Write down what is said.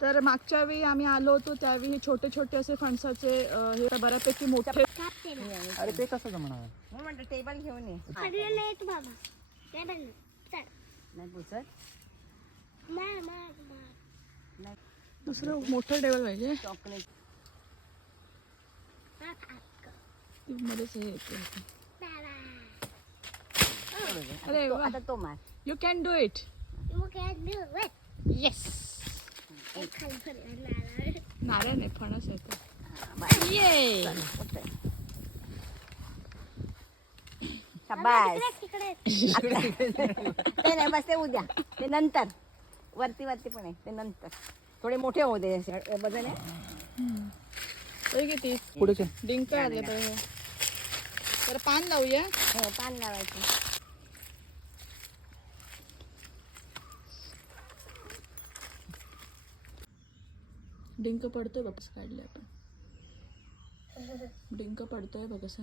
तर मागच्या वेळी आम्ही आलो होतो त्यावेळी हे छोटे छोटे असे फणसाचे हे बऱ्यापैकी मोठे. अरे ते कसं जमणार? मी म्हणतो टेबल घेऊन ये. नाही तू बाबा टेबल चल नाही पुसत. दुसरं मोठं टेबल पाहिजे. चॉकलेट मध्येच हे येते. आता अरे तो- वा. आता तो मार. You can do it. You can do it. Yes. एक खाली पडला नारळ नाही फणस आहे तो. हा, बस. ये. चल, होतंय. शाबास. तिकडे ते नाही बस ते उद्या ते नंतर वरती वरती पण आहे ते नंतर थोडे मोठे होऊ दे वजन आहे. किती पुढे चल. डिंक आले तर पान लावूया. हो पान लावायचं. डिंक पडतोय बघ कसं काढले आपण. डिंक पडतोय बघ कसं.